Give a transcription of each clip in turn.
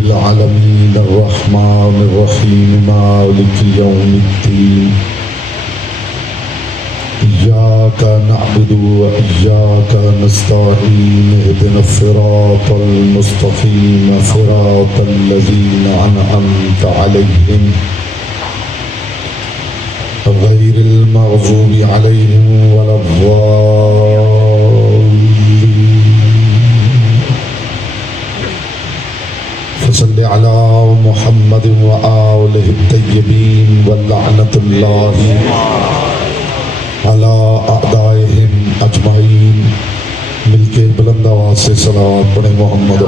रब्बिल आलमीन अर्रहमानिर रहीम मालिकि यौमिद्दीन इय्याका नअबुदु व इय्याका नस्तईन इहदिनस सिरातल मुस्तकीम सिरातल लज़ीना अनअमता अलैहिम गैरिल मग़ज़ूबि अलैहिम वलद्दाल्लीन फसल्लि अला मुहम्मद व आलिहि तय्यबीन व लअनतुल्लाहि अला अअदाइहिम अजमईन। मिलके बुलंद आवाज़ से सलावत पढ़े मोहम्मद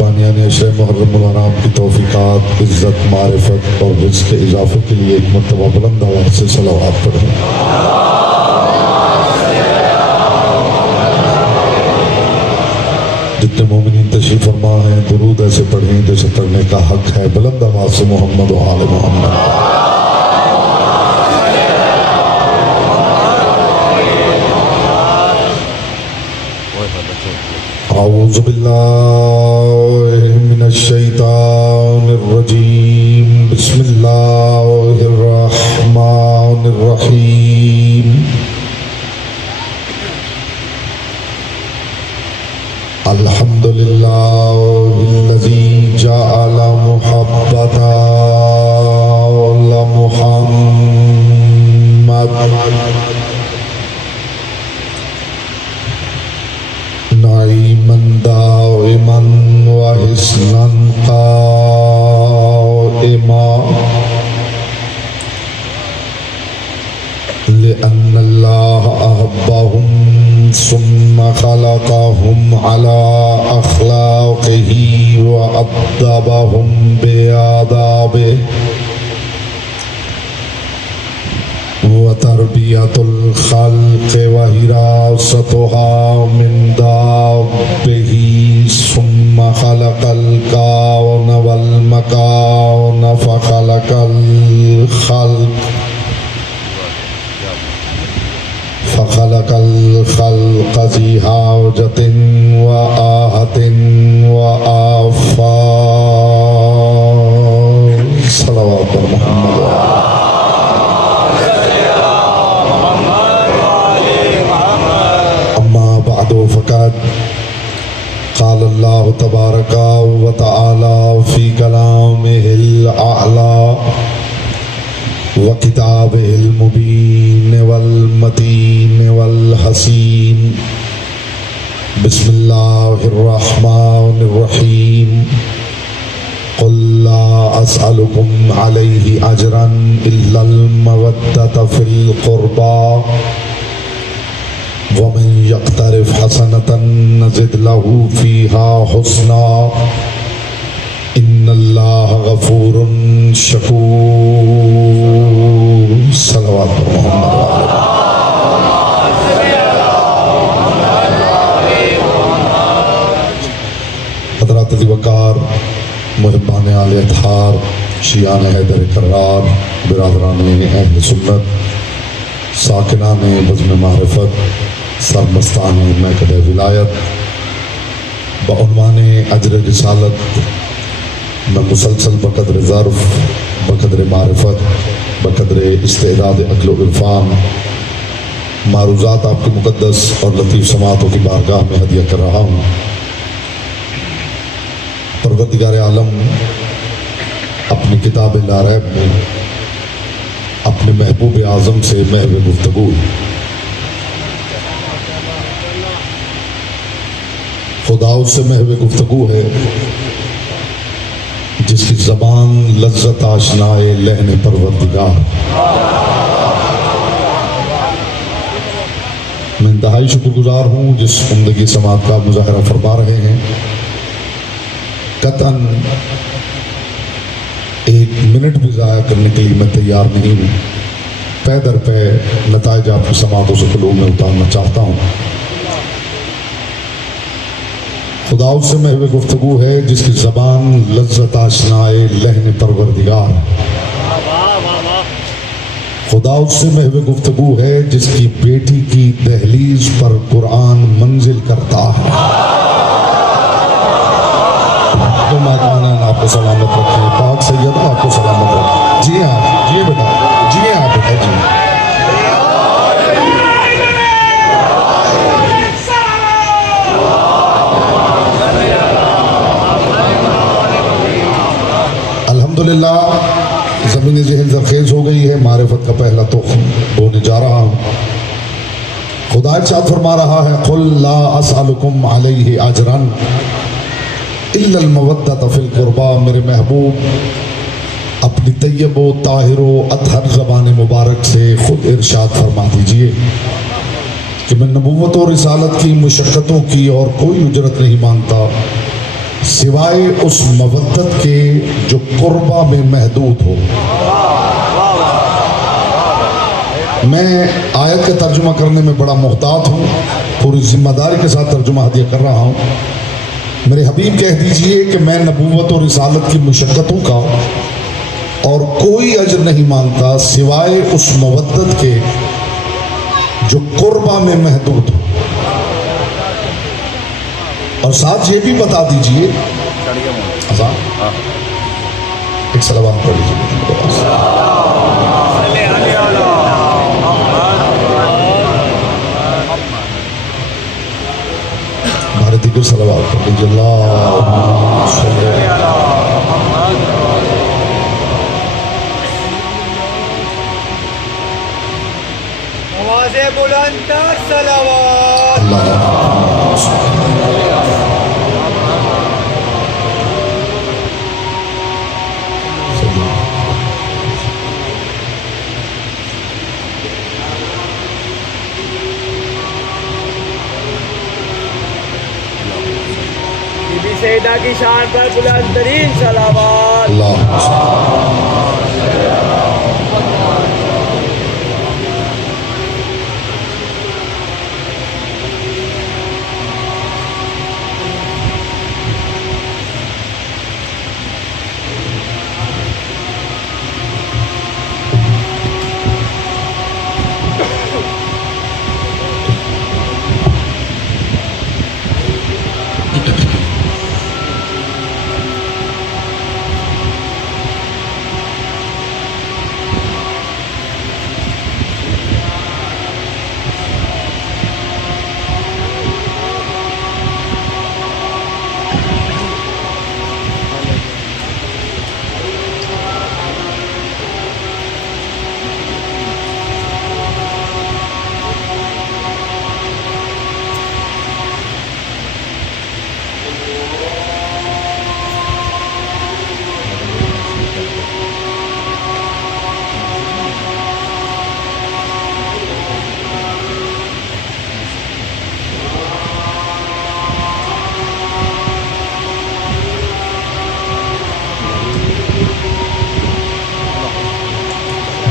बानियान शेख मुहर्रमुल अनाम की तौफीकात इज्जत मारिफत और रिज़्क़ के इजाफे के लिए एक मरतबा बुलंद आवाज़ से सलावत पढ़े। जितने मोमिनीन तशरीफ फरमा है दुरूद ऐसे पढ़ें जैसे पढ़ने का हक है। बुलंद आवाज़ से मोहम्मद व आले मोहम्मद। औज़ु बिल्लाहि मिनश शैतानिर रजीम। बिस्मिल्लाहिर रहमानिर रहीम। अल्हम्दुलिल्लाहिल्लज़ी जअला मुहब्बता ला मुहम्मद नाइमन दाइमन व हिस्नन काइमा लिअन्न अल्लाह अहब्बहुम सुम्मा खलक़हुम अला अख़लाक़िही व अद्दबहुम बिआदाबिही व तरबियतुल ख़ल्क़ व हिरासतुहा मिन दाब्बिही सुम्मा खलक़ल कौन वल मकान फ़ख़लक़ल ख़ल्क़ फ़ख़लक़ल ख़ल्क़ ज़ी हाजतिन व आहतिन व आफ़ात। सल्लल्लाहु अलैहि मुहम्मद। अम्मा बअदु फ़क़द क़ाल अल्लाहु तबारक व तआला फ़ी कलामिहिल अअला व किताबिहिल मुबीन वल मतीन वल हसीन। बिस्मिल्लाहिर रहमानिर रहीम। क़ुल ला अस्अलुकुम अलैहि अजरन इल्लल मवद्दता फ़िल क़ुर्बा व मन यक़्तरिफ़ हसनतन नज़िद लहू फ़ीहा हुस्ना इन्नल्लाह गफूरुन शकूर। सल्लल्लाहु अलैहि वसल्लम। हज़रात ज़िवकार मुहिब्बान आले अत्हार शियान हैदर करार बिरादरान अहले सुन्नत साकिनान बज़्म मारिफत सरमस्तान महकद विलायत बउनवान अजर रिसालत मैं मुसलसल बकदर ज़र्फ़ बकदर मारिफत बकदर इस्तेदाद अक़्ल व इरफ़ान मारूज़ात आपके मुक़द्दस और लतीफ़ समातों की बारगाह में हदिया कर रहा हूँ। परवरदिगार आलम अपनी किताब ला रैब में अपने महबूब आज़म से महव गुफ्तगू खुदा उससे महव गुफ्तगू है जिसकी ज़बान लज्जत आशनाए लहन परवरदिगार। मैं इंतहाई शुक्रगुजार हूँ जिस उम्दगी समात का मुज़ाहरा फरमा रहे हैं। कतन एक मिनट भी ज़ाया करने के लिए मैं तैयार नहीं हूँ। पै दर पै नताइज आपकी समातों से क़ुलूब में उतारना चाहता हूँ। खुदा उससे महवे गुफ्तगू है जिसकी ज़बान लज्जत आशनाए लहन परवरदिगार। खुदा उससे महवे गुफ्तगू है जिसकी बेटी की दहलीज पर कुरान मंजिल करता है। तो माताना आपको सलामत रखें, पाक सैयद आपको सलामत रखें। जी हाँ जी बेटा, जी हाँ बेटा, जी। अल्हम्दुलिल्लाह ज़मीन ज़हन ज़रखेज़ हो गई है। मारिफत का पहला तो बोने जा रहा हूँ। खुदा इरशाद फरमा रहा है, कुल ला असअलुकुम अलैहि अजरन इल्लल मवद्दत फिल कुर्बा। मेरे महबूब अपनी तैयबो ताहिरो अतहर ज़बान मुबारक से खुद इरशाद फरमा दीजिए कि मैं नबूवत और रिसालत की मुशक्क़तों की और कोई उजरत नहीं मांगता सिवाय उस मवद्दत के जो कुर्बा में महदूद हो। मैं आयत का तर्जुमा करने में बड़ा मोहतात हूँ, पूरी जिम्मेदारी के साथ तर्जुमा हदिया कर रहा हूँ। मेरे हबीब कह दीजिए कि मैं नबूवत और रिसालत की मुशक्क़तों का और कोई अजर नहीं मांगता सिवाय उस मवद्दत के जो कुर्बा में महदूद हो। और साथ ये भी बता दीजिए, एक सलावत पढ़ लीजिए। भारत की सलावत पढ़ लीजिए। आवाज़े बुलंद सलावत। बीबी सैयदा की शान पर बुलंद तरीन सलावत।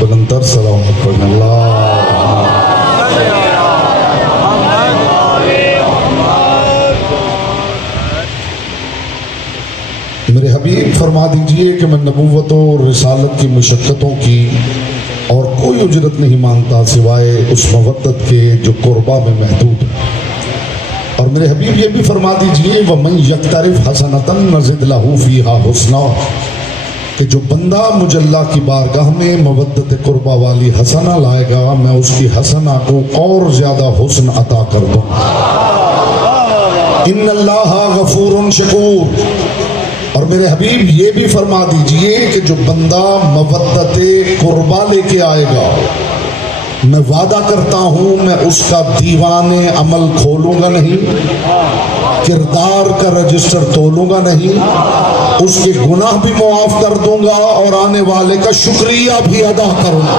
बुलंदतर सलावत पढ़ना। मेरे हबीब फरमा दीजिए कि मैं नबूवत और रिसालत की मुशक्क़तों की और कोई उजरत नहीं मांगता सिवाय उस मवद्दत के जो कुर्बा में महदूद है। और मेरे हबीब ये भी फरमा दीजिए, वमन यक्तरिफ हसनतन नज़िद लहू फीहा हुस्ना, कि जो बंदा मुझे अल्लाह की बारगाह में मवद्दत कुर्बा वाली हसना लाएगा, मैं उसकी हसना को और ज्यादा हुस्न अता कर दूंगा। इन्नल्लाह गफूरुन शकूर। और मेरे हबीब ये भी फरमा दीजिए कि जो बंदा मवद्दत कुर्बा लेके आएगा, मैं वादा करता हूं मैं उसका दीवाने अमल खोलूंगा नहीं, किरदार का रजिस्टर तोलूंगा नहीं, उसके गुनाह भी मुआफ कर दूंगा और आने वाले का शुक्रिया भी अदा करूंगा।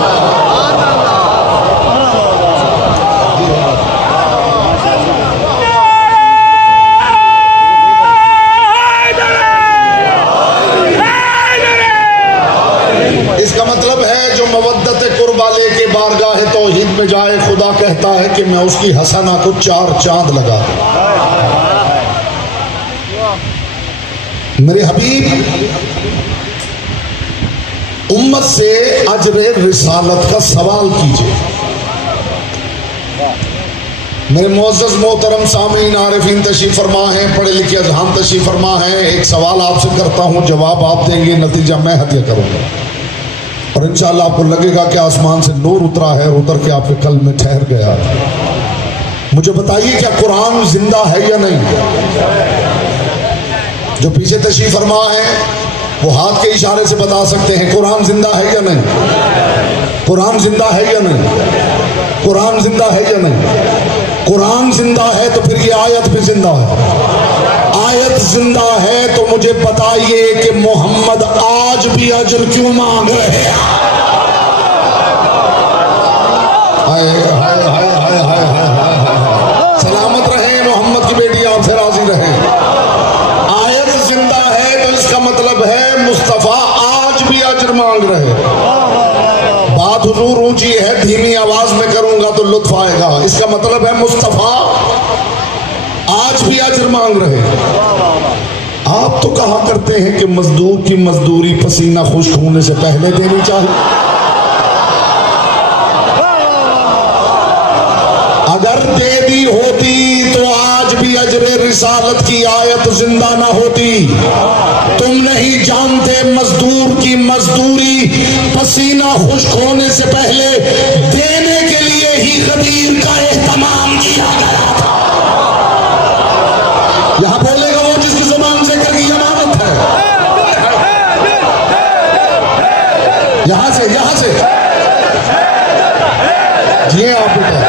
इसका मतलब है जो मवद्दत कुर्बा लेके बारगाह तौहीद में जाए, खुदा कहता है कि मैं उसकी हसना को 4 चांद लगा दूं। मेरे हबीब उम्मत से अजरे रिसालत का सवाल कीजिए। मेरे मुअज़्ज़ज़ मोहतरम सामीन आरिफीन तशरीफ फरमा हैं, पढ़े लिखे अज़हान तशरीफ फरमा हैं। एक सवाल आपसे करता हूं, जवाब आप देंगे, नतीजा मैं हदिया करूंगा और इंशाअल्लाह आपको लगेगा कि आसमान से नूर उतरा है, उतर के आपके कल्ब में ठहर गया। मुझे बताइए, क्या कुरान जिंदा है या नहीं? जो पीछे तशरीफ फरमा है वो हाथ के इशारे से बता सकते हैं कुरान जिंदा है या नहीं। कुरान जिंदा है या नहीं? कुरान जिंदा है या नहीं? कुरान जिंदा है तो फिर ये आयत भी जिंदा है। आयत जिंदा है तो मुझे बताइए कि मोहम्मद आज भी अजर क्यों मांग रहे हैं? हाय हाय हाय हाय हाय हाय हाय। सलामत रहे मोहम्मद की बेटी, आपसे राजी रहे। आयत जिंदा है तो इसका मतलब है मुस्तफा आज भी अजर मांग रहे। बात हुजूर ऊंची है, धीमी आवाज में करूंगा तो लुत्फ आएगा। इसका मतलब है मुस्तफा आज भी अजर मांग रहे। आप तो कहा करते हैं कि मजदूर की मजदूरी पसीना खुश्क होने से पहले देनी चाहिए। अगर दे दी होती तो आज भी अजरे रिसालत की आयत जिंदा ना होती। तुम नहीं जानते मजदूर की मजदूरी पसीना खुश्क होने से पहले देने के लिए ही गदीर का एहतमाम किया गया था। यहां बोलेगा वो जिसकी जुबान से कर की जमानत है। यहां से जी आप बेटा।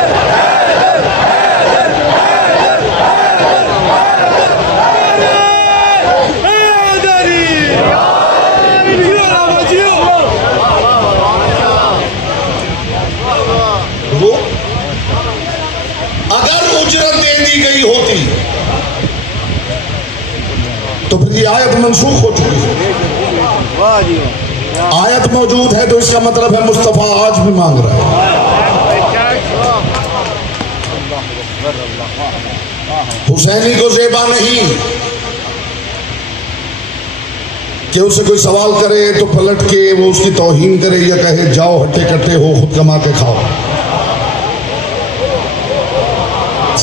होती तो फिर ये आयत मनसूख हो चुकी है। आयत मौजूद है तो इसका मतलब है मुस्तफा आज भी मांग रहा है। हुसैनी को ज़ेबा नहीं कि उससे कोई सवाल करे तो पलट के वो उसकी तौहीन करे या कहे जाओ हट्टे कट्टे हो, खुद कमा के खाओ।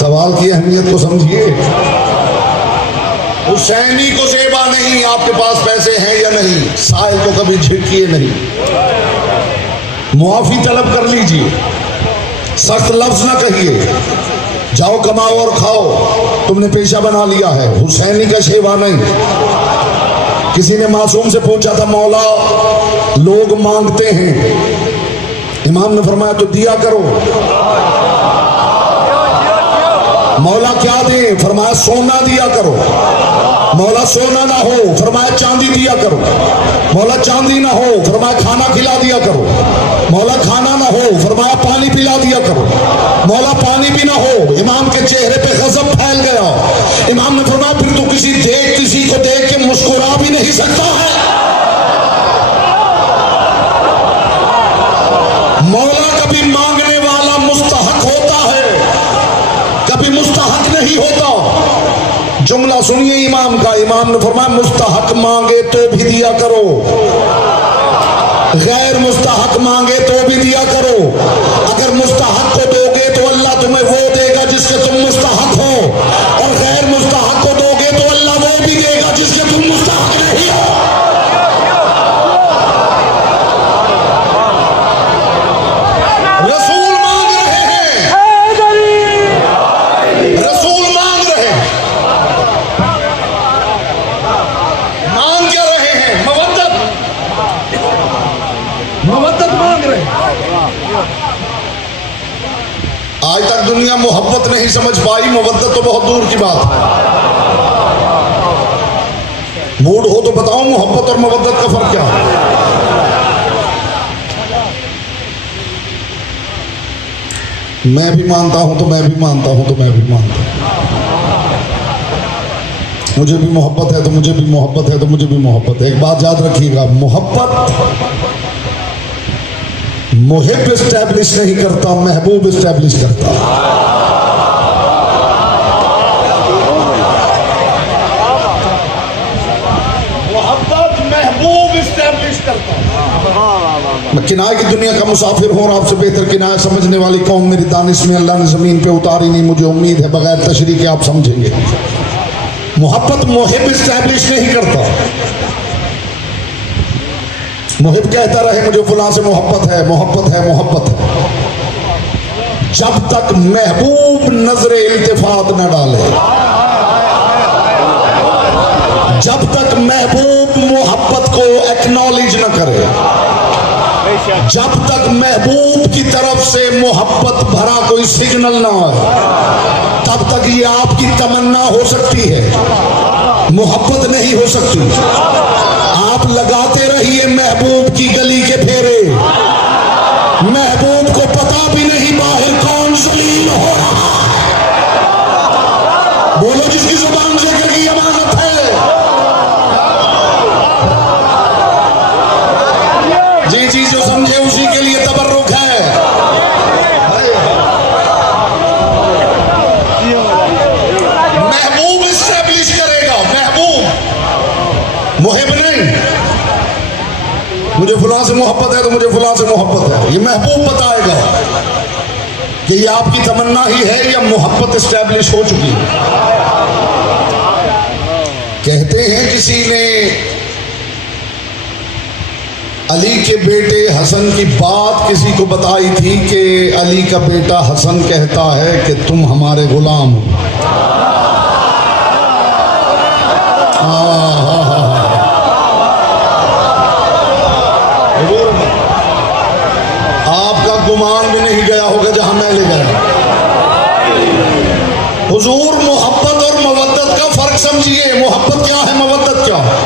सवाल की अहमियत को समझिए। हुसैनी को ज़ेबा नहीं आपके पास पैसे हैं या नहीं, साहिल को कभी झिड़किए नहीं, मुआफी तलब कर लीजिए, सख्त लफ्ज ना कहिए, जाओ कमाओ और खाओ, तुमने पेशा बना लिया है। हुसैनी का शेवा नहीं। किसी ने मासूम से पूछा था मौला लोग मांगते हैं, इमाम ने फरमाया तो दिया करो। मौला क्या दे? फरमाया सोना दिया करो। मौला सोना ना हो, फरमाया चांदी दिया करो। मौला चांदी ना हो, फरमाया खाना खिला दिया करो। मौला खाना ना हो, फरमाया पानी पिला दिया करो। मौला पानी भी ना हो, इमाम के चेहरे पे गजब फैल गया। इमाम ने फरमाया फिर तो किसी को देख के मुस्कुरा भी नहीं सकता है। मौला कभी मांगने वाला मुस्तहक होता है, कभी मुस्तहक नहीं होता। जुमला सुनिए इमाम का। इमाम ने फरमाया मुस्तहक मांगे तो भी दिया करो, गैर मुस्तहक मांगे तो भी दिया करो। अगर मुस्तहक को दोगे तो अल्लाह तुम्हें वो देगा जिसके तुम मुस्तहक हो, और गैर मुस्तहक को दोगे तो अल्लाह वो भी देगा जिसके तुम मुस्तहक नहीं हो। रसूल मांग रहे हैं, रसूल मांग रहे हैं। मांग क्या रहे हैं? मवद्दत मांग रहे हैं। आज तक दुनिया मोहब्बत नहीं समझ पाई, मवद्दत तो बहुत दूर की बात है। मूड हो तो बताओ मोहब्बत और मवद्दत का फर्क क्या है? मैं भी मानता हूं तो मैं भी मानता हूं तो मैं भी मानता हूं। मुझे भी मोहब्बत है तो मुझे भी मोहब्बत है तो मुझे भी मोहब्बत है। एक बात याद रखिएगा, मोहब्बत मुहिब इस्टेब्लिश नहीं करता, महबूब इस्टेब्लिश करता। मोहब्बत महबूब महबूब इस्टेब्लिश करता हूं। मैं किनाए की दुनिया का मुसाफिर हूं और आपसे बेहतर किनाया समझने वाली कौम मेरी दानिश में अल्लाह ने जमीन पे उतारी नहीं। मुझे उम्मीद है बगैर तशरीह के आप समझेंगे। मोहब्बत मुहिब इस्टेब्लिश नहीं करता। मुहिब कहता रहे मुझे फलां से मोहब्बत है, मोहब्बत है, मोहब्बत है, जब तक महबूब नजरे इल्तिफात न डाले, जब तक महबूब मोहब्बत को एक्नॉलेज न करे, जब तक महबूब की तरफ से मोहब्बत भरा कोई सिग्नल ना आए, तब तक ये आपकी तमन्ना हो सकती है, मोहब्बत नहीं हो सकती। आप लगाते रहिए महबूब की गली के फेरे, महबूब को पता भी नहीं बाहर कौन जलील हो रहा है। बोलो जिसकी जुबान जिक्र की अमानत है। जी जी जो समझे उसी के लिए तबर्रुक है। महबूब इस्टेब्लिश करेगा, महबूब, मुहिब नहीं। मुझे फलां से मोहब्बत है तो मुझे फलां से मोहब्बत है, ये महबूब बताएगा कि ये आपकी तमन्ना ही है या मोहब्बत इस्टेब्लिश हो चुकी है। कहते हैं किसी ने अली के बेटे हसन की बात किसी को बताई थी कि अली का बेटा हसन कहता है कि तुम हमारे गुलाम हो। आपका गुमान भी नहीं गया होगा जहां मैं ले गया। हुजूर मोहब्बत और मवद्दत का फर्क समझिए। मोहब्बत क्या है, मवद्दत क्या है?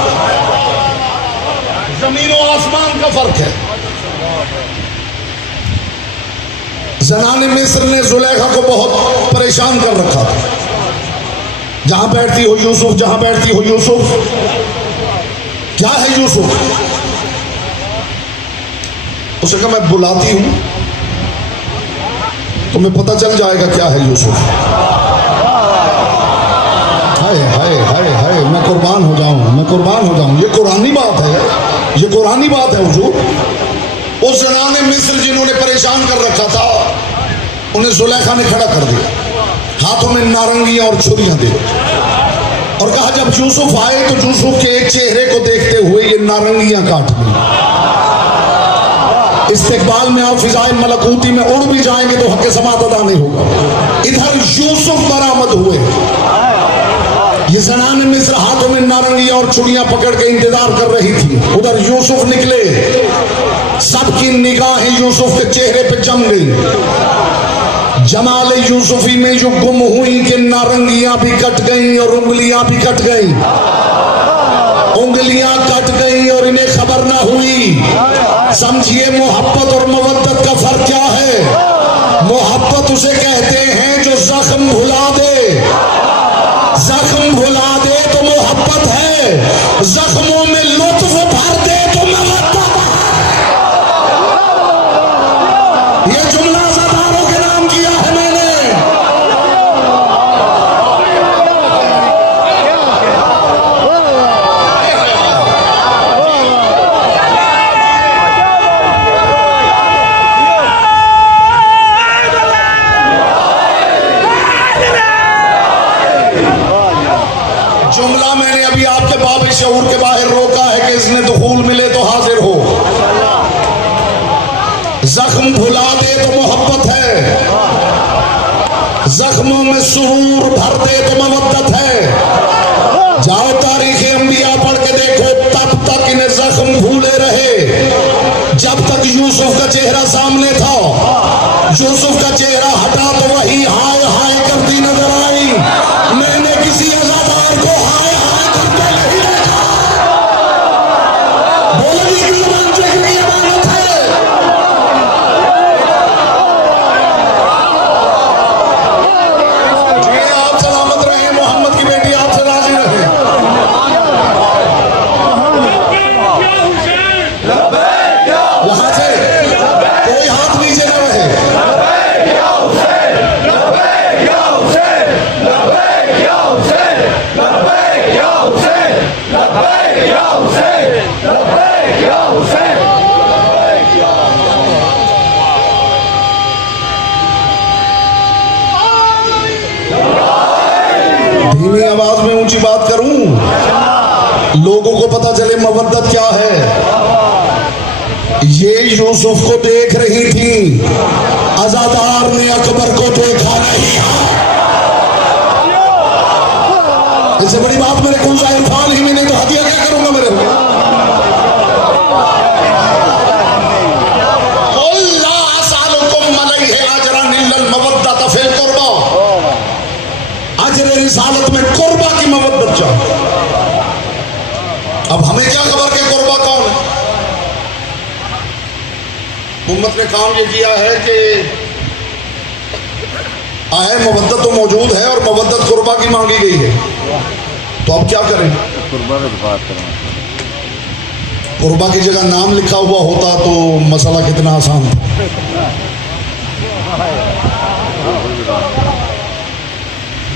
जमीन और आसमान का फर्क है। जनाने मिस्र ने जुलेखा को बहुत परेशान कर रखा था। जहां बैठती हो यूसुफ, जहां बैठती हो यूसुफ। क्या है यूसुफ? उसे कहा मैं बुलाती हूं तुम्हें पता चल जाएगा क्या है यूसुफ। हाय हाय हाय हाय, मैं कुर्बान हो जाऊं, मैं कुर्बान हो जाऊं। ये कुरानी बात है, ये कुरानी बात है हुजूर। उस जनाने मिस्र जिन्होंने परेशान कर रखा था, उन्हें जुलेखा ने खड़ा कर दिया, हाथों में नारंगियां और छुरियां दी और कहा जब यूसुफ आए तो यूसुफ के एक चेहरे को देखते हुए ये नारंगियां काट दी। इस्तेकबाल में आप फिजाए मलकूती में उड़ भी जाएंगे तो हक़ समात अदा नहीं होगा। इधर यूसुफ बरामद हुए। ये जनाने मिस्र हाथों में नारंगियां और चुड़ियां पकड़ के इंतजार कर रही थी। उधर यूसुफ निकले, सबकी निगाहें यूसुफ के चेहरे पे जम गई। जमाल यूसुफी में जो गुम हुई कि नारंगियां भी कट गई और उंगलियां भी कट गई, उंगलियां कट गई और इन्हें खबर ना हुई। समझिए मोहब्बत और मवद्दत का फर्क क्या है। मोहब्बत उसे कहते हैं जो जख्म भुला दे, जख्म भुला दे तो मोहब्बत है, जख्मों में लुत्फ भर दे तो मवद्दत है। ये जुमला ज़दारों के नाम किया है मैंने। जुमला मैंने अभी आपके बाब शऊर के बाहर रोका है कि इसने दुखूल मिले तो हाजिर हो। जख्म भुला दे तो मोहब्बत है, जख्मों में सुरूर भर दे तो मवद्दत है। जाओ तारीख़ अंबिया पढ़ के देखो, तब तक इन्हें जख्म भूले रहे जब तक यूसुफ का चेहरा सामने था। यूसुफ का चेहरा हटा तो वही हाय हाय करती नजर आई। मैंने किसी अज़ादार को हाय हाय करते नहीं देखा। बोलो जिसकी ज़ुबान जिक्र की अमानत है। जी आप सलामत रहे, मोहम्मद की बेटी आपसे राजी रहे। या हुसैन, लब्बैक या हुसैन। धीमी आवाज में ऊंची बात करूं, लोगों को पता चले मवद्दत क्या है। ये यूसुफ को देख रही थी, अज़ादार ने अकबर को देखा नहीं। इससे बड़ी बात मेरे कुल इरफान ही में नहीं तो हदिया क्या करूंगा मेरे रिसालत में कुर्बा की मवद्दत चाहिए। अब हमें क्या खबर के कुर्बा कौन है? उम्मत ने काम ये किया है कि आए मवद्दत तो मौजूद है और मवद्दत कुर्बा की मांगी गई है, तो अब क्या करें? कुर्बा की बात करें। कुर्बा की जगह नाम लिखा हुआ होता तो मसला कितना आसान था।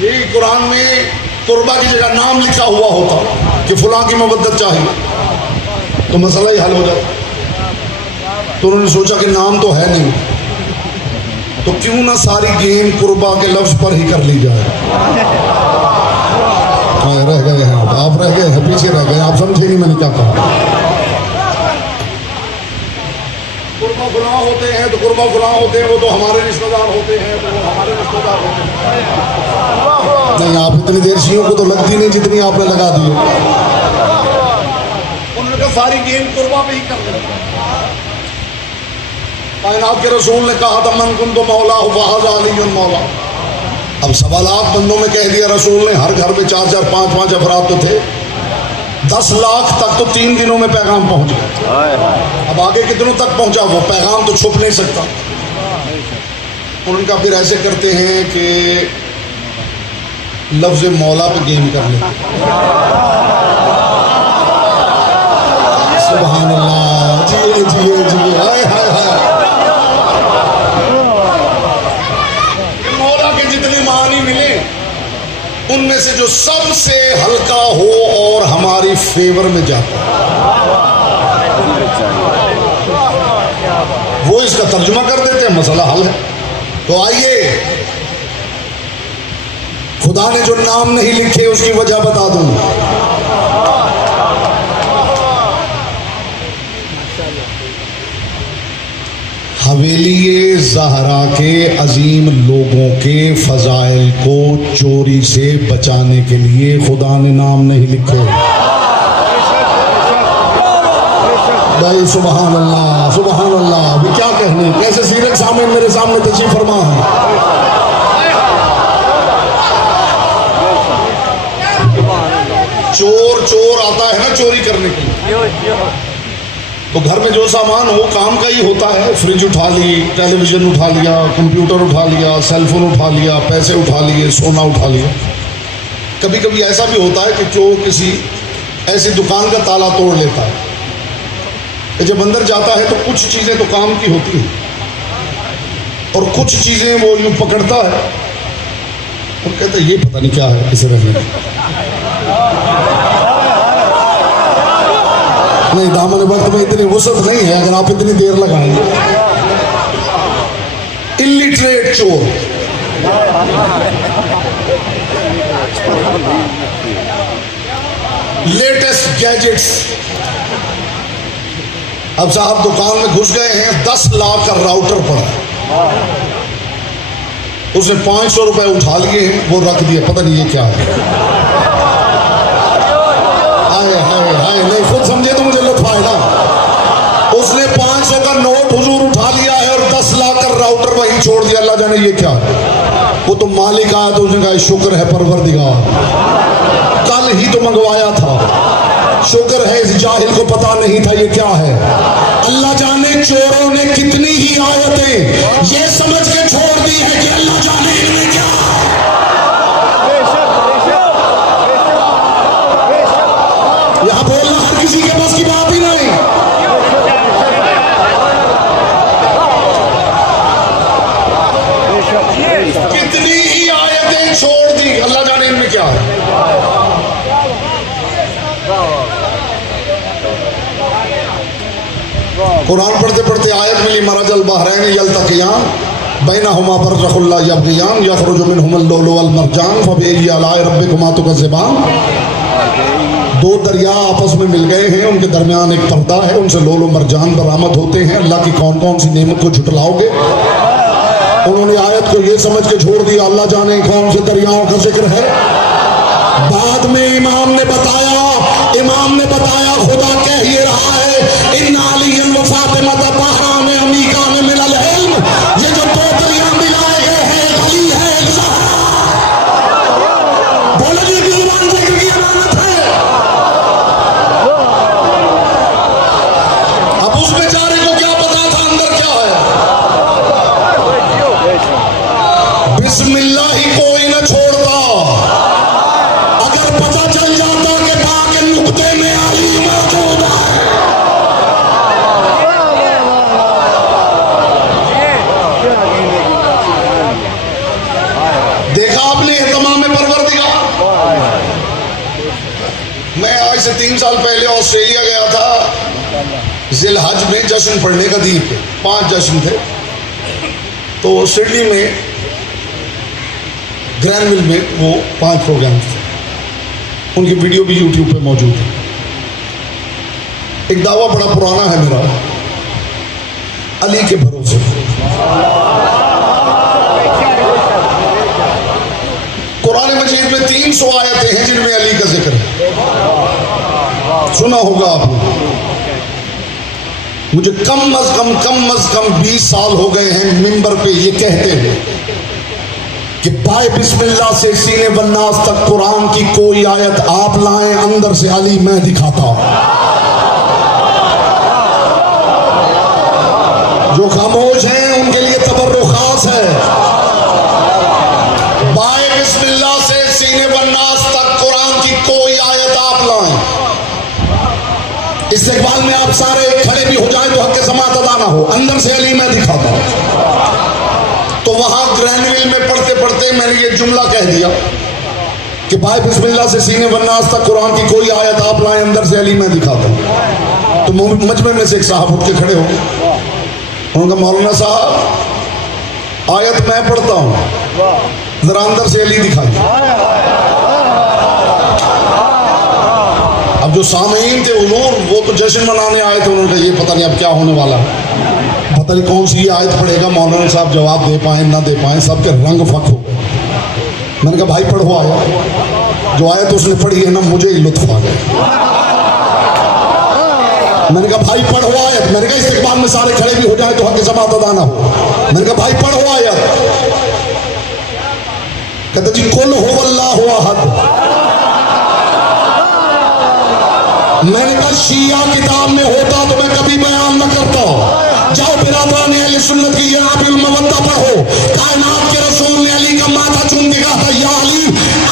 यही कुरान में कुर्बा की जगह नाम लिखा हुआ होता कि फुला की मवद्दत चाहिए तो मसला ही हल हो जाता। तो उन्होंने सोचा कि नाम तो है नहीं, तो क्यों ना सारी गेम कुर्बा के लफ्ज पर ही कर ली जाए। रह गए हैं आप रह गए हैं, पीछे रह गए, आप समझे नहीं मैंने क्या कहा। कुर्बा गुनाह होते हैं तो कुर्बा गुनाह होते हैं, वो तो हमारे रिश्तेदार होते हैं, तो वो हमारे रिश्तेदार होते हैं। नहीं, आप इतनी देर शियों को तो लगती नहीं जितनी आपने लगा दी। उन्होंने कहा सारी गेम कुर्बा पे ही कर दी। कायनात के रसूल ने कहा था मन कुन तो मौला वहाज़ा अलीयुन मौला। अब 1.25 लाख बंदों में कह दिया रसूल ने, हर घर में 4-4 5-5 अफराद तो थे। 10 लाख तक तो 3 दिनों में पैगाम पहुंच गया। अब आगे कितनों तक पहुंचा वो पैगाम तो छुप नहीं सकता। उनका फिर ऐसे करते हैं कि लफ्ज मौला पे गेम कर लेते। सुभान अल्लाह, जिए जिए जिए, हाय हाय हाय। मौला के जितने मानी मिले उनमें से जो सबसे हल्का हो और हमारी फेवर में जाता वो इसका तर्जुमा कर देते हैं, मसला हल है। तो आइए, खुदा ने जो नाम नहीं लिखे उसकी वजह बता दूं। हवेली ज़हरा के अजीम लोगों के फजाइल को चोरी से बचाने के लिए खुदा ने नाम नहीं लिखे। भाई सुभान अल्लाह, सुभान अल्लाह। अभी क्या कहने, कैसे सीरत सामने मेरे सामने तशरीफ फरमा है। चोर आता है ना चोरी करने के लिए, तो घर में जो सामान हो काम का ही होता है। फ्रिज उठा ली, टेलीविजन उठा लिया, कंप्यूटर उठा लिया, सेलफोन उठा लिया, पैसे उठा लिए, सोना उठा लिया। कभी कभी ऐसा भी होता है कि चोर किसी ऐसी दुकान का ताला तोड़ लेता है। जब अंदर जाता है तो कुछ चीजें तो काम की होती हैं और कुछ चीजें वो यूं पकड़ता है और कहते ये पता नहीं क्या है, इसे रखने नहीं। दामन वक्त में इतनी वसत नहीं है अगर आप इतनी देर लगाएंगे। इलिटरेट चोर, लेटेस्ट गैजेट्स। अब साहब दुकान में घुस गए हैं, 10 लाख का राउटर पड़ा, उसने 500 रुपए उठा लिए हैं, वो रख दिए, पता नहीं ये क्या है। हाय हाय हाय, नहीं खुद समझे तो मुझे लुत्फ आए ना। उसने 500 का नोट हुजूर उठा लिया है और 10 लाख का राउटर वहीं छोड़ दिया। अल्लाह जाने ये क्या है। वो तो मालिक आया तो उसने कहा शुक्र है परवरदिगार, कल ही तो मंगवाया था, शुक्र है इस जाहिल को पता नहीं था ये क्या है। अल्लाह जाने चोरों ने कितनी ही आयतें ये समझ के छोड़ दी है कि अल्लाह जाने इनमें क्या है। यहां बोलना हर किसी के बस की बात ही नहीं। कितनी ही आयतें छोड़ दी, अल्लाह जाने इनमें क्या है। कुरान पढ़ते पढ़ते आयत मिली मरजल बहरैन यल्तक़ियान बैनहुमा बरज़खुल्ला यबग़ियान यख़रुजु मिनहुमुल लुलु वल मरजान फ़बिअय्यि आलाइ रब्बिकुमा तुकज़्ज़िबान। दो दरिया आपस में मिल गए हैं, उनके दरमियान एक पर्दा है, उनसे लोलो मरजान बरामद होते हैं। अल्लाह की कौन कौन सी नेमत को झुटलाओगे? उन्होंने आयत को ये समझ के छोड़ दिया अल्लाह जाने कौन से दरियाओं का जिक्र है। बाद में इमाम ने बताया खुदा कह ये रहा है इन्ना अलीयन व फातिमा बहरान अमीकान मिनल इल्म। ये जो दो दरिया मिलाए गए हैं अली है एक ज़हरा। बोलेंगे कि ईमान जिक्र की अमानत है। अब उस बेचारे को क्या पता था अंदर क्या है। बिस्मिल्लाह ही कोई न छोड़ता। अगर पता चल जाता कि बा के नुक्ते में अली मौजूद है। देखा आपने एहतमाम में परवरदिगार। मैं आज से 3 साल पहले ऑस्ट्रेलिया गया था जिलहज में जश्न पढ़ने का दीन पे 5 जश्न थे। तो सिडनी में ग्रैनविल में वो 5 प्रोग्राम थे, उनकी वीडियो भी यूट्यूब पे मौजूद है। एक दावा बड़ा पुराना है मेरा, अली के भरोसे। कुरान मजीद में 300 आयतें हैं जिनमें अली का जिक्र है। सुना होगा आपने। मुझे कम अज कम 20 साल हो गए हैं मिंबर पे ये कहते हुए कि बाय बिस्मिल्लाह से सीने वन्नास तक कुरान की कोई आयत आप लाएं, अंदर से अली मैं दिखाता हूं। जो खामोश हैं उनके लिए तबर्रुक खास है। बाय बिस्मिल्लाह से सीने वन्नास तक कुरान की कोई आयत आप लाएं। इस्तेक़बाल में आप सारे खड़े भी हो जाए तो हक़ समात अदा ना हो, अंदर से अली मैं दिखाता हूं। तो वहां ग्रैनविल में पढ़ते पढ़ते मैंने ये जुमला कह दिया कि भाई बिस्मिल्लाह से सीने वन्नास तक कुरान की कोई आयत आप लाएं, अंदर से अली मैं दिखाता हूं। तो मजमे में से एक साहब उठ के खड़े हो गए। उन्होंने कहा मौलाना साहब आयत मैं पढ़ता हूं, जरा अंदर से अली दिखाइए। अब जो सामईन थे हुजूर वो तो जश्न मनाने आए थे, उन्होंने कहा ये पता नहीं अब क्या होने वाला है, पता नहीं कौन सी आयत पढ़ेगा, मौलाना साहब जवाब दे पाए ना दे पाए, सबके रंग फक हो गए। मैंने कहा भाई पढ़ो आयत। जो आयत उसने पढ़ी है ना मुझे ही लुत्फ आ गया। मैंने कहा भाई पढ़ो आयत। मैंने कहा इस्तेक़बाल में सारे खड़े भी हो जाए तो हक़ ज़मात अदा ना हो। मैंने कहा भाई पढ़ो आयत। कहते जी कुल हुवल्लाहु अहद। मैंने कहा शिया किताब में होता तो मैं कभी बयान न करता। जाओ बिरादरान अहले सुन्नत की जनाबिल मवद्दा पढ़ो। कायनात के रसूल ने अली का माथा चूम के कहा था या अली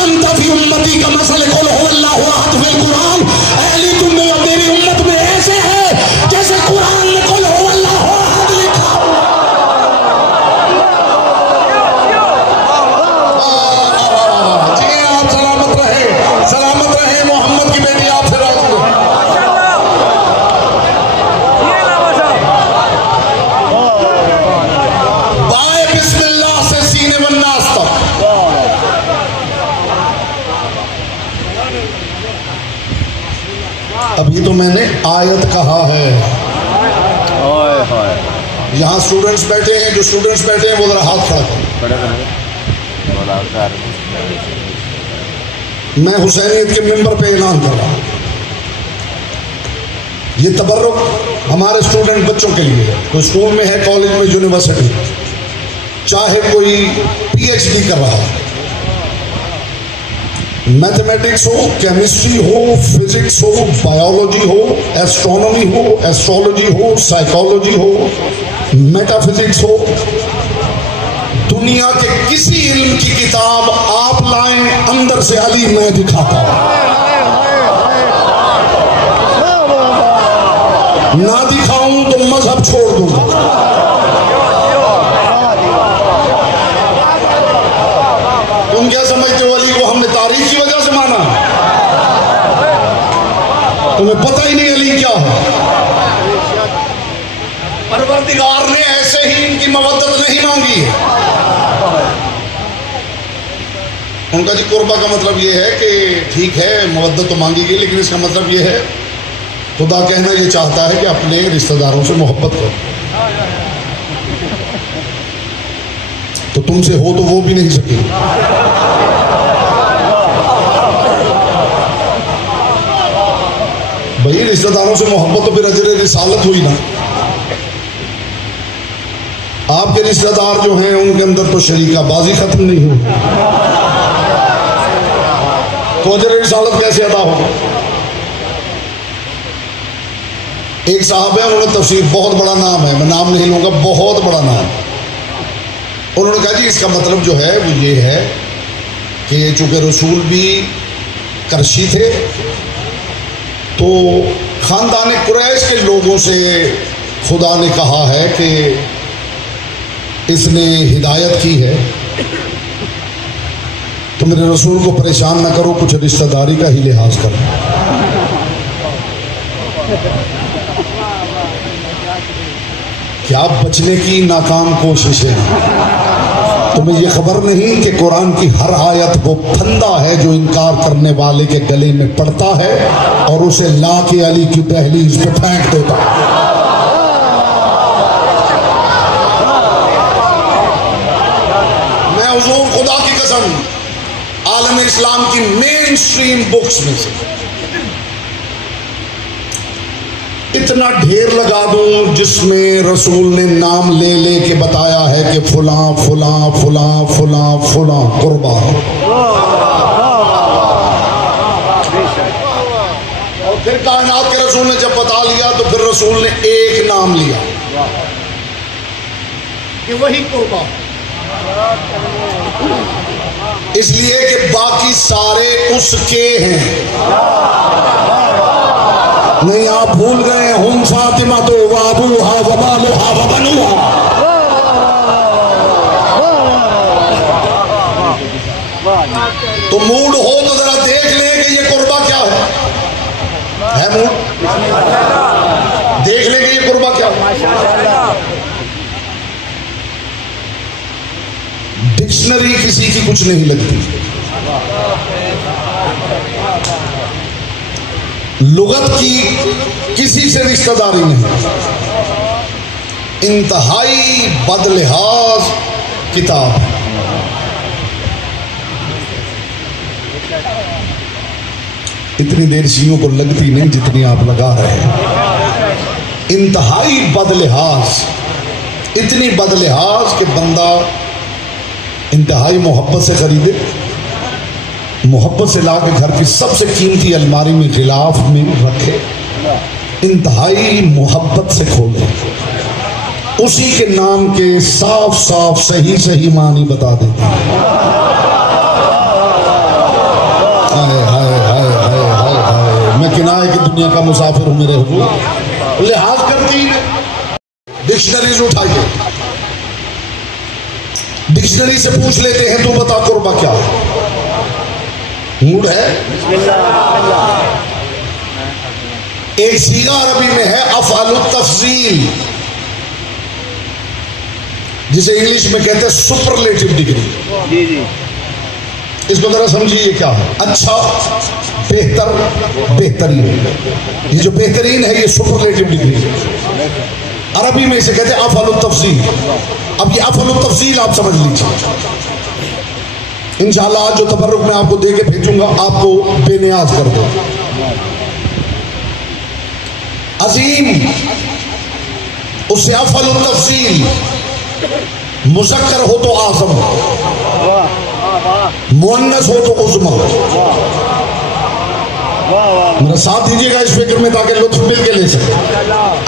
अंत फी उम्मती का मसल कुल हुवल्लाहु अहद फिल कुरान। अली तुम मेरी उम्मत में ऐसे है जैसे कुरान में कुल हुवल्लाहु अहद लिखा। जी आप सलामत रहे मोहम्मद की बेटी आप फिर अभी तो मैंने आयत कहा है। यहाँ स्टूडेंट्स बैठे हैं, जो स्टूडेंट्स बैठे हैं वो जरा हाथ खड़ा करें। मैं हुसैनियत के मेंबर पे ऐलान कर रहा हूँ, ये तबर्रुक हमारे स्टूडेंट बच्चों के लिए है। कोई स्कूल में है, कॉलेज में, यूनिवर्सिटी, चाहे कोई PhD कर रहा है, मैथमेटिक्स हो, केमिस्ट्री हो, फिजिक्स हो, बायोलॉजी हो, एस्ट्रोनॉमी हो, एस्ट्रोलॉजी हो, साइकोलॉजी हो, मेटाफिजिक्स हो, दुनिया के किसी इल्म की किताब आप लाएं, अंदर से अली मैं दिखाता हूं। ना दिखाऊं तो मजहब छोड़ दूंगा। तुम क्या समझते हो अली को हमने तारीख की वजह से माना? तुम्हें पता ही नहीं अली क्या है। परवरदिगार ने ऐसे ही इनकी मवद्दत नहीं मांगी है। उनका जी कुर्बा का मतलब ये है कि ठीक है मवद्दत तो मांगी गई, लेकिन इसका मतलब ये है खुदा कहना ये चाहता है कि अपने रिश्तेदारों से मोहब्बत करो। तो तुमसे हो तो वो भी नहीं सके। भाई रिश्तेदारों से मोहब्बत तो फिर अजर रिसालत हुई ना। आपके रिश्तेदार जो हैं उनके अंदर तो शरीकाबाजी खत्म नहीं हुई, तो अजर रिसालत कैसे अदा होगा? एक साहब है, उन्होंने तफसीर, बहुत बड़ा नाम है, मैं नाम नहीं लूंगा, बहुत बड़ा नाम। उन्होंने कहा जी इसका मतलब जो है वो ये है कि चूंकि रसूल भी करशी थे तो खानदान कुरैश के लोगों से खुदा ने कहा है कि इसने हिदायत की है तो मेरे रसूल को परेशान ना करो, कुछ रिश्तेदारी का ही लिहाज करो। क्या बचने की नाकाम कोशिशें। तुम्हें ये खबर नहीं कि कुरान की हर आयत वो फंदा है जो इनकार करने वाले के गले में पड़ता है और उसे ला के अली की दहलीज पे फेंक देता। मैं हुजूर खुदा की कसम आलम इस्लाम की मेन स्ट्रीम बुक्स में से इतना ढेर लगा दूं जिसमें रसूल ने नाम ले ले के बताया है कि फुला फुला फुला फुला फुला कुर्बा। और फिर कायनात के रसूल ने जब बता लिया तो फिर रसूल ने एक नाम लिया कि वही कुर्बा, इसलिए कि बाकी सारे उसके हैं। नहीं आप भूल गए हम फातिमा तो वाबूहा वबालुहा वबनुहा। तो मूड हो तो जरा देख लें कि ये कुर्बा क्या है मूड? देख लें कि ये कुर्बा क्या है। डिक्शनरी किसी की कुछ नहीं लगती, लुगत की किसी से रिश्तेदारी नहीं, इंतहाई बदलिहाज किताब। इतनी देर शियों को लगती नहीं जितनी आप लगा रहे हैं। इंतहाई बदलिहाज, इतनी बदलिहाज कि बंदा इंतहाई मोहब्बत से खरीदे, मोहब्बत से लाके घर की सबसे कीमती अलमारी में गिलाफ में रखे, इंतहाई मोहब्बत से खोले, उसी के नाम के साफ साफ सही सही मानी बता देते। हाय हाय हाय हाय हाय हाय, मैं किनारे की दुनिया का मुसाफिर हूं मेरे हुजूर। लिहाज करती डिक्शनरीज उठाइए, डिक्शनरी से पूछ लेते हैं तू बता कुर्बा क्या है। मूड है? एक सीगा अरबी में है अफ़अलु तफ़ज़ील, जिसे इंग्लिश में कहते हैं सुपरलेटिव डिग्री। जी जी, इसको जरा समझिए क्या है। अच्छा, बेहतर, बेहतरीन। ये जो बेहतरीन है ये सुपरलेटिव डिग्री है। अरबी में इसे कहते हैं अफ़अलु तफ़ज़ील। अब ये अफ़अलु तफ़ज़ील आप समझ लीजिए। इंशाअल्लाह जो तबर्रुक मैं आपको दे के भेजूंगा आपको बेनियाज कर दो। अजीम, उससे अफ़अलु तफ़ज़ील, मुज़क्कर हो तो आज़म, मुअन्नस हो तो उज़्मा। मेरा साथ दीजिएगा इस फिक्र में ताकि लुत्फ मिल के ले सके।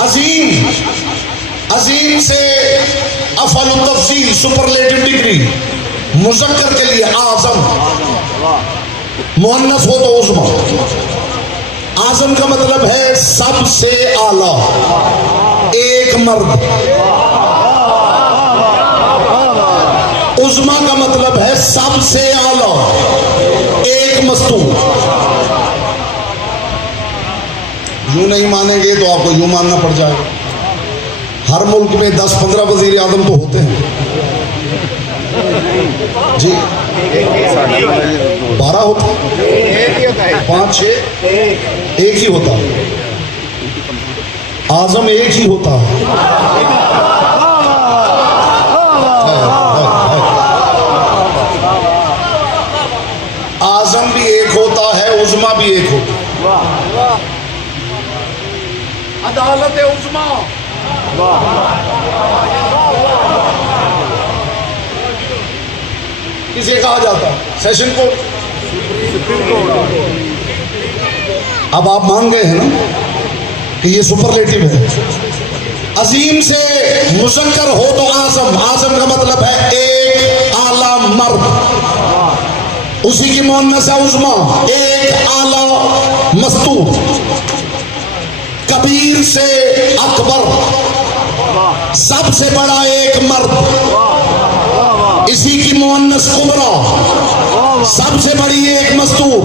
अजीम, अजीम से अफ़अलु तफ़ज़ील सुपरलेटिव डिग्री, मुज़क्कर के लिए आज़म, मुअन्नस हो तो उज़्मा। आज़म का मतलब है सबसे आला, एक मर्द। उज़्मा का मतलब है सबसे आला, एक मस्तूर। यूं नहीं मानेंगे तो आपको यूं मानना पड़ जाएगा। हर मुल्क में 10-15 वजीर आजम तो होते हैं जी, 12 होता है, 5-6 एक ही होता है, आजम एक ही होता है। आजम भी एक होता है, उज़्मा भी एक होता है। अदालत उज़्मा, किसे कहा जाता है? Session court. अब आप मान गए हैं ना कि ये सुपरलेटिव है। अजीम से मुज़क्कर हो तो आज़म, आज़म का मतलब है एक आला मर्द, उसी की मुअन्नस है उज़्मा, एक आला मस्तूर। कबीर से अकबर, सबसे बड़ा एक मर्द, इसी की मुअन्नस कुबरा, सबसे बड़ी एक मस्तूर।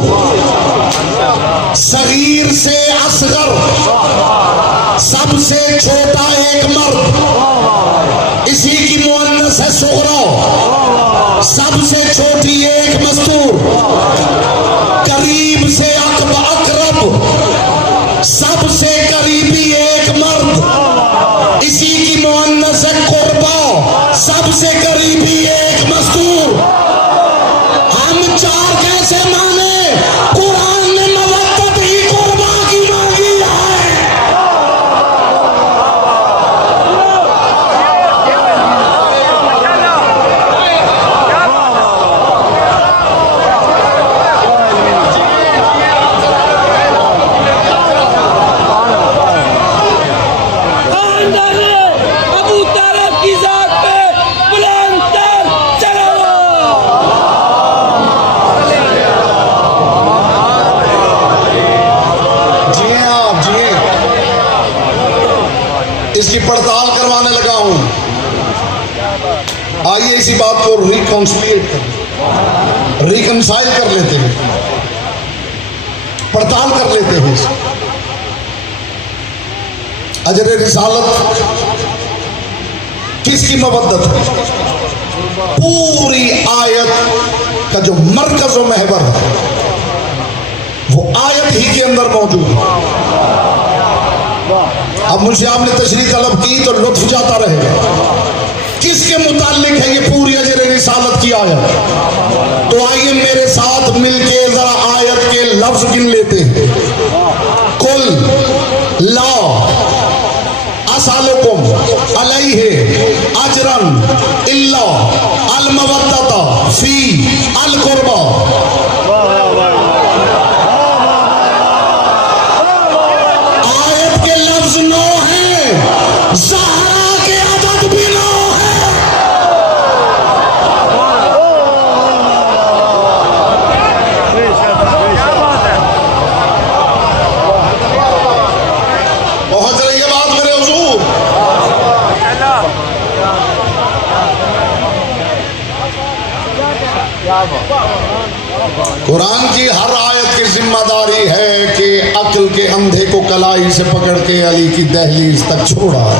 सगीर से असगर, सबसे छोटा एक मर्द, इसी की मुअन्नस है सुगरा, सबसे छोटी एक मस्तूर। करीब से अकरब, सबसे करीबी एक मर्द, इसी की मुअन्नस है कुर्बा, सबसे करीबी एक मस्तूर। हम चार कैसे माने? कुरान ने मवद्दत ही कुर्बा की मांगी है। अबू तालिब की जात पे बुलंद तर सलावत। जिए आप जिए, इसकी पड़ताल करवाने लगा हूं। आइए इसी बात को रिकॉन्सिलिएट कर, रिकंसाइल कर लेते हैं, पड़ताल कर लेते हैं। अजर रिसालत किसकी मवद्दत है? पूरी आयत का जो मरकज व महवर है वो आयत ही के अंदर मौजूद है। अब मुझे आपने तशरीह तलब की तो लुत्फ जाता रहेगा। किसके मुताल्लिक है ये पूरी अजर रिसालत की आयत? तो आइए मेरे साथ मिलके जरा आयत के लफ्ज गिन लेते हैं। कुल ला असअलुकुम अलैहि अजरन इल्ला अल मवद्दता फी अल कुर्बा। आयत के लफ्ज 9 हैं, ज़हरा के अदद भी 9 है। पहुंच रही है बात मेरे हुजूर? कुरान की हर आयत की जिम्मेदारी है कि अक्ल के अंधे को कलाई से पकड़ के अली की दहलीज तक छोड़ा है।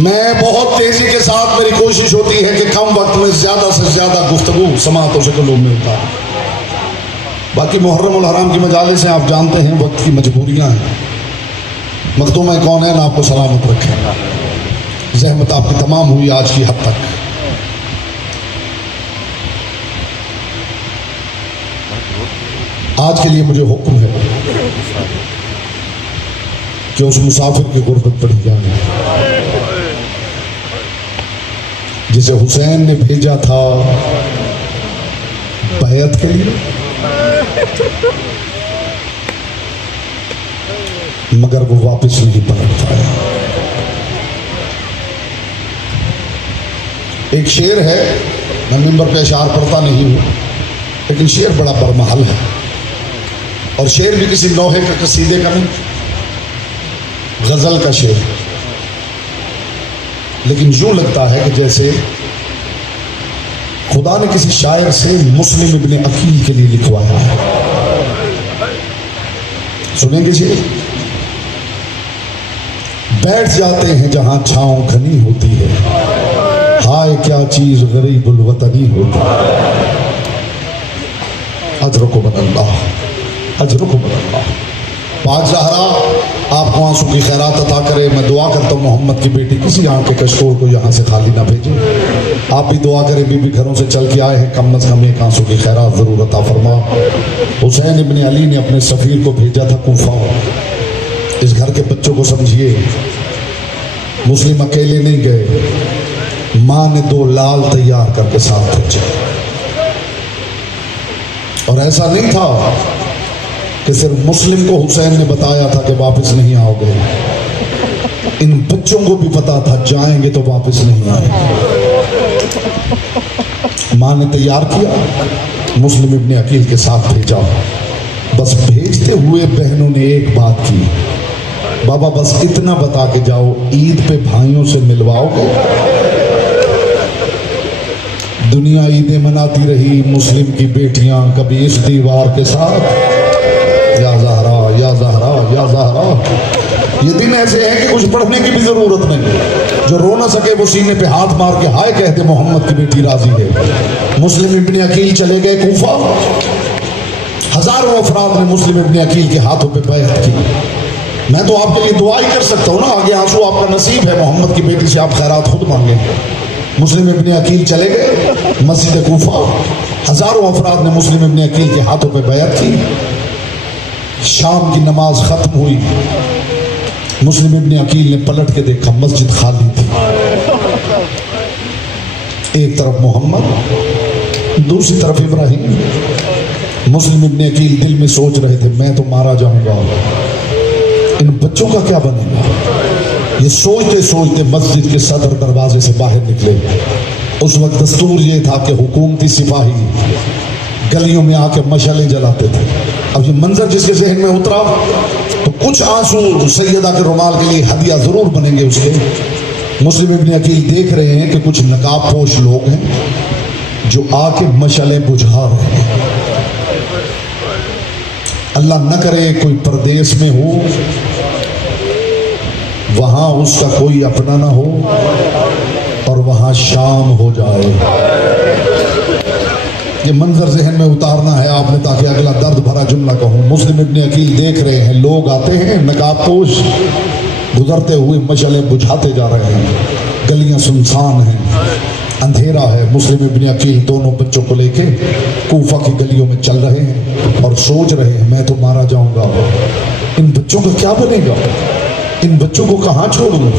मैं बहुत तेजी के साथ, मेरी कोशिश होती है कि कम वक्त में ज्यादा से ज्यादा गुफ्तगू समातों से कलूम में उतारूं। बाकी मुहर्रम उल हराम की मजालिस हैं, आप जानते हैं वक्त की मजबूरियां हैं। मखदूम कौन है ना, आपको सलामत रखें। जहमत आपकी तमाम हुई आज की हद तक। आज के लिए मुझे हुक्म है कि उस मुसाफिर की गुर्बत पड़ी जाए जिसे हुसैन ने भेजा था बैत के लिए, मगर वो वापस नहीं पलट पाया। एक शेर है, मैं मिंबर पे अशार पढ़ता नहीं हूं, लेकिन शेर बड़ा बरमहल है। और शेर भी किसी नौहे का कसीदे का नहीं, गजल का शेर, लेकिन यूं लगता है कि जैसे खुदा ने किसी शायर से मुस्लिम इब्ने अकील के लिए लिखवाया है। सुनेंगे जी। बैठ जाते हैं जहां छांव घनी होती है, हाय क्या चीज गरीबुल वतनी होती है। अजरको बदल्लाह, अजरको बदल्लाह। पाक ज़हरा आपको आंसू की खैरात अता करे। मैं दुआ करता हूँ मोहम्मद की बेटी किसी आंख के कशकोर को यहाँ से खाली ना भेजे। आप भी दुआ करें, बीबी घरों से चल के आए हैं, कम अज कम एक आंसू की खैरात जरूर अता फरमा। हुसैन इब्ने अली ने अपने सफ़ीर को भेजा था कूफा। इस घर के बच्चों को समझिए, मुस्लिम अकेले नहीं गए, माँ ने 2 लाल तैयार करके साथ भेजे। और ऐसा नहीं था कि सिर्फ मुस्लिम को हुसैन ने बताया था कि वापस नहीं आओगे, इन बच्चों को भी पता था जाएंगे तो वापस नहीं आएंगे। मां ने तैयार किया, मुस्लिम इब्ने अकील के साथ भेजा। बस भेजते हुए बहनों ने एक बात की, बाबा बस इतना बता के जाओ, ईद पे भाइयों से मिलवाओगे? दुनिया ईदें मनाती रही, मुस्लिम की बेटियां कभी इस दीवार के साथ, या ज़हरा या ज़हरा या ज़हरा। ये दिन ऐसे हैं कि कुछ पढ़ने की भी जरूरत नहीं। जो रो ना सके वो सीने पे हाथ मार के हाय कहते मोहम्मद की बेटी राजी है। मुस्लिम इब्ने अकील चले गए कूफा। हजारों अफराद ने मुस्लिम इब्ने अकील के हाथों पे बैत की। मैं तो आपके लिए दुआ ही कर सकता हूँ ना, आगे आंसू आपका नसीब है, मोहम्मद की बेटी से आप खैरात खुद मांगे। मुस्लिम इब्ने अकील चले गए मस्जिद कूफा। हजारों अफराद ने मुस्लिम इब्ने अकील के हाथों पे बैत की। शाम की नमाज खत्म हुई, मुस्लिम इब्ने अकील ने पलट के देखा, मस्जिद खाली थी। एक तरफ मोहम्मद, दूसरी तरफ इब्राहिम। मुस्लिम इब्ने अकील दिल में सोच रहे थे, मैं तो मारा जाऊंगा, इन बच्चों का क्या बनेगा। ये सोचते सोचते मस्जिद के सदर दरवाजे से बाहर निकले। उस वक्त दस्तूर ये था कि हुकूमती सिपाही गलियों में आके मशाले जलाते थे। अब ये मंजर जिसके जहन में उतरा तो कुछ आंसू सैयदा के रुमाल के लिए हदिया जरूर बनेंगे उसके। मुस्लिम इब्ने अकील देख रहे हैं कि कुछ नकाबपोश लोग हैं जो आके मशाले बुझा रहे हैं। अल्लाह न करे कोई परदेश में हो, वहां उसका कोई अपना ना हो और वहां शाम हो जाए। ये मंजर जहन में उतारना है आपने ताकि अगला दर्द भरा जुमला कहूं। मुस्लिम इब्ने अकील देख रहे हैं, लोग आते हैं नकाबपोश, गुजरते हुए मशाले बुझाते जा रहे हैं। गलियां सुनसान हैं, अंधेरा है। मुस्लिम इब्ने अकील दोनों बच्चों को लेके कूफा की गलियों में चल रहे हैं और सोच रहे हैं, मैं तो मारा जाऊंगा, इन बच्चों का क्या बनेगा, इन बच्चों को कहां छोड़ूं।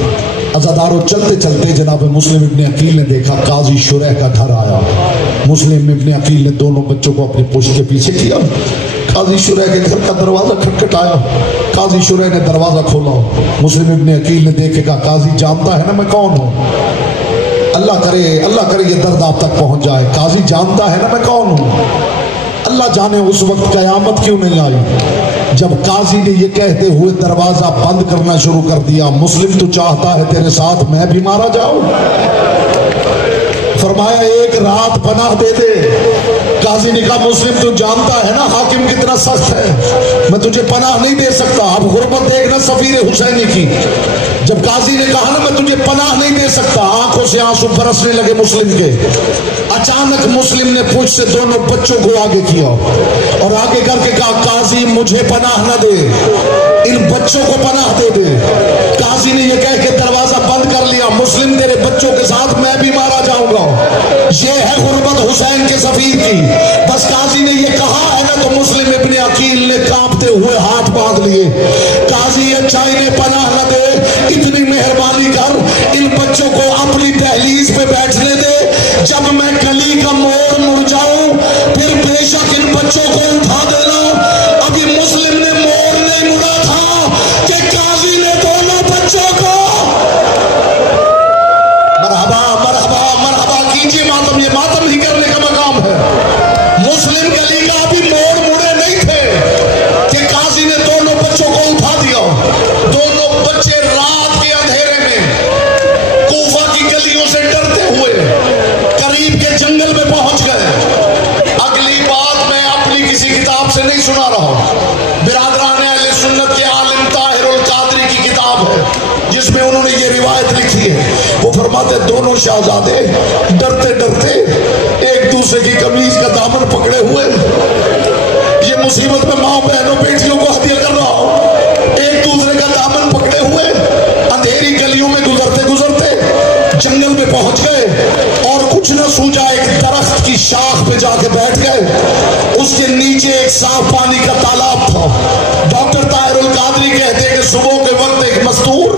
अज़ादारों चलते चलते जनाब मुस्लिम इब्ने अकील ने देखा काजी शुरैह का घर आया। मुस्लिम इब्ने अकील ने दोनों बच्चों को अपनी पुश्त के पीछे किया। काजी शुरैह के घर का दरवाजा खटखटाया। काजी शुरैह ने दरवाजा खोला। मुस्लिम इब्ने अकील ने देखे कहा, काजी जानता है ना मैं कौन हूं। अल्लाह करे ये दर्द आप तक पहुंच जाए। काजी जानता है ना मैं कौन हूं। अल्लाह जाने उस वक्त कयामत क्यों नहीं आई जब काजी ने ये कहते हुए दरवाजा बंद करना शुरू कर दिया, मुस्लिम तू चाहता है तेरे साथ मैं भी मारा जाऊं। फरमाया एक रात पनाह दे दे। काजी ने कहा, मुस्लिम तू जानता है ना हाकिम कितना सख्त है, मैं तुझे पनाह नहीं दे सकता। अब गुर्बत देखना सफीर हुसैनी की। जब काजी ने कहा ना मैं तुझे पनाह नहीं दे सकता, आंखों से आंसू बरसने लगे मुस्लिम के। अचानक मुस्लिम ने पूछ से दोनों बच्चों को आगे किया और आगे करके कहा, काजी मुझे पनाह न दे, इन बच्चों को पनाह दे दे। काजी ने यह कह के दरवाजा बंद कर लिया, मुस्लिम तेरे बच्चों के साथ मैं भी मारा जाऊंगा। ये है गुर्बत हुसैन के सफीर की। बस काजी ने यह कहा है ना तो मुस्लिम इब्ने अकील ने कांपते हुए हाथ बांध लिए। काजी अच्छा इन्हें पनाह न दे, इतनी मेहरबानी कर इन बच्चों को अपनी दहलीज पे बैठने दे। जब मैं गली का मोड़ मुड़ जाऊं फिर बेशक इन बच्चों को उठा देना। अभी मुस्लिम ने मोड़ नहीं मुड़ा था कि काजी ने दोनों बच्चों को मरहबा मरहबा मरहबा कीजिए। मातम ये मातम ही करने का मकाम है। मुस्लिम गली का अभी मोड़ मुड़े नहीं थे कि काजी ने दोनों बच्चों को उठा दिया। दोनों बच्चे रात के अंधेरे में कूफा की गलियों से डरते हुए करीब के जंगल में पहुंच गए। अगली बात मैं अपनी किसी किताब से नहीं सुना रहा हूं। बिरादरान अहले सुन्नत ये रिवायत लिखी है। वो फरमाते दोनों शहजादे डरते डरते एक दूसरे की कमीज का दामन पकड़े हुए, ये मुसीबत में माँ बहनों बेटियों को हत्या कर रहा हूं, एक दूसरे का दामन पकड़े हुए अंधेरी गलियों में गुजरते गुजरते जंगल में पहुंच गए और कुछ न सूझा, एक दरख्त की शाख पे जाके बैठ गए। उसके नीचे एक साफ पानी का तालाब था। डॉक्टर ताहिरुल कादरी कहते हैं कि सुबह के वक्त एक मस्तूर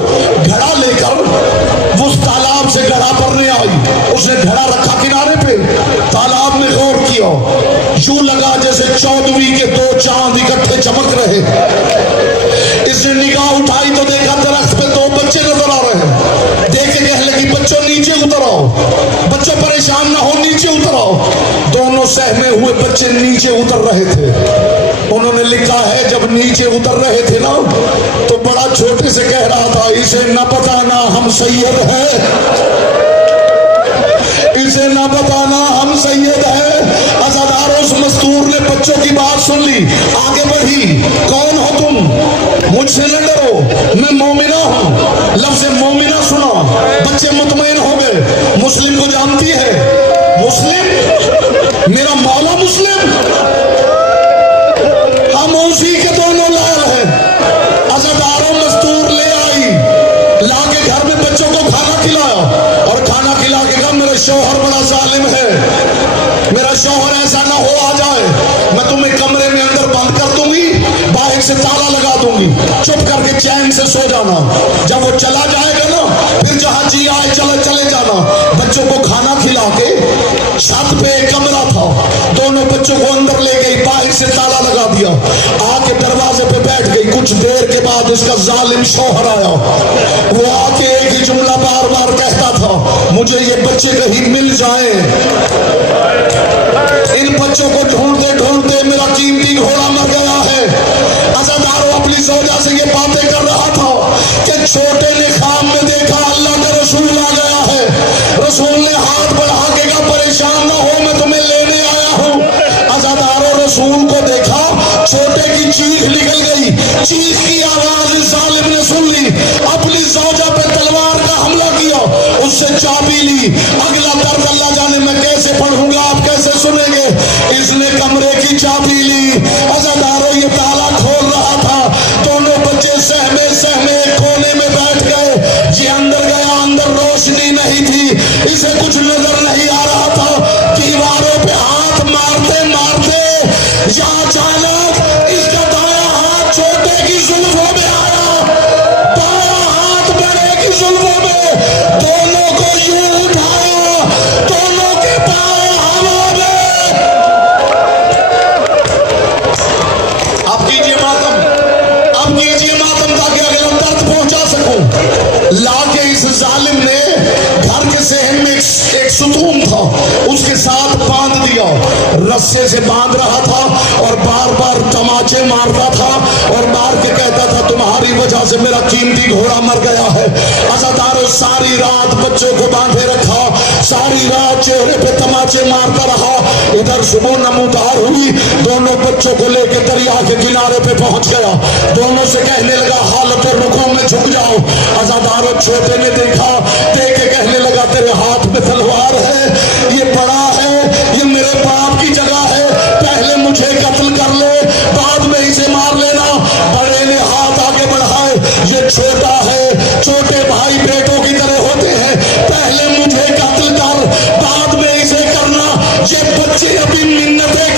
घड़ा लेकर उस तालाब से घड़ा भरने आई। उसने घड़ा रखा किनारे पे, तालाब में गौर किया, यूं लगा जैसे 14वीं के 2 चांद इकट्ठे चमक रहे। इसने निगाह उठाई तो देखा दरख्त पे 2 बच्चे नजर आ रहे हैं। देख के कहने लगी बच्चों नीचे उतर आओ, बच्चों परेशान ना हो, नीचे उतर आओ। दोनों सहमे हुए बच्चे नीचे उतर रहे थे। उन्होंने लिखा है जब नीचे उतर रहे थे ना तो बड़ा छोटे से कह रहा था, इसे न बताना हम सैयद है, इसे न बताना हम सैयद है। अज़ादारों उस मस्तूर ने बच्चों की बात सुन ली, आगे बढ़ी, कौन हो तुम, मुझसे न डरो, मैं मोमिना हूं। लफ्ज़ मोमिना सुना, बच्चे मुतमईन हो गए। मुस्लिम को जानती है, मुस्लिम मेरा मौला मुस्लिम, हम उसी के दोनों लाल हैं। अज़ादारों मस्तूर ले आई, लाके घर में बच्चों को खाना खिलाया और खाना खिला के कहा मेरा शौहर बड़ा जालिम है, मेरा शौहर ऐसा ना हो आ जाए, मैं तुम्हें कमरे में अंदर बंद कर दूंगी, बाहर से ताला लगा दूंगी, चुप करके चैन से सो जाना। जब वो चला जाएगा ना फिर जहां जी आए चले जाना। बच्चों को खाना खिला के छत पे एक कमरा था, दोनों बच्चों को अंदर ले गई, बाहर से ताला लगा दिया, आके दरवाजे पे बैठ गई। कुछ देर के बाद इसका जालिम शौहर आया। वो आके एक ही जुमला बार बार कहता था, मुझे ये बच्चे कहीं मिल जाए। इन बच्चों को ढूंढते ढूंढते मेरा कीमती घोड़ा मर गया है। अज़ादारों अपनी सौजा से ये बातें कर रहा था कि छोटे ने ख्वाब में देखा अल्लाह का रसूल आ गया है। रसूल ने हाथ बढ़ा के कहा परेशान ना हो, मैं तुम्हें लेने आया हूं। अज़ादारों रसूल को देखा, छोटे की चीख निकल गई, चीख की आवाज इस जालिम ने सुन ली, अपनी सौजा पे तलवार का हमला किया, उससे चाबी ली। अगला दर्द अल्लाह जाने मैं कैसे पढ़ूंगा, आप कैसे सुनेंगे। इसने कमरे की चाबी ली। अज़ादारों ये ताला खोल रहा था, दोनों बच्चे सहमे सहमे कोने में बैठ गए। ये अंदर गया, अंदर रोशनी नहीं थी, इसे कुछ नजर नहीं आ रहा था। दीवारों पे हाथ मारते मारते यहाँ अचानक इसका दाया हाथ छोटे की जुल्फों में आया, दाया हाथ बड़े की जुल्फों में, दोनों को यूं उठाया, दोनों के पांव हवा में। अब कीजिए मातम ताकि अगला दर्द पहुंचा सकूं। लाके इस जालिम ने घर के सहन में एक सुतून था, उसके साथ बांध दिया, रस्से से बांध रहा था और बार बार तमाचे मारता था और मार के कहता था तुम्हारी वजह से मेरा कीमती घोड़ा मर गया है। अज़ादारों सारी रात बच्चों को बांधे रखा, सारी रात चेहरे पे तमाचे मारता रहा। इधर सुबह नमूदार हुई, दोनों बच्चों को लेकर दरिया के किनारे पे पहुंच गया, दोनों से कहने लगा हालत और रुकू में झुक जाओ। अज़ादारों छोटे ने देखा, देख के कहने लगा तेरे हाथ में तलवार है, ये बड़ा है, ये मेरे बाप की जगह है, पहले मुझे कत्ल कर ले, बाद में इसे मार लेना। बड़े ने हाथ आगे बढ़ाए, ये छोटा है, छोटे भाई बेटों की तरह होते हैं, पहले मुझे कत्ल कर, बाद में इसे करना। ये बच्चे अभी मिन्नतें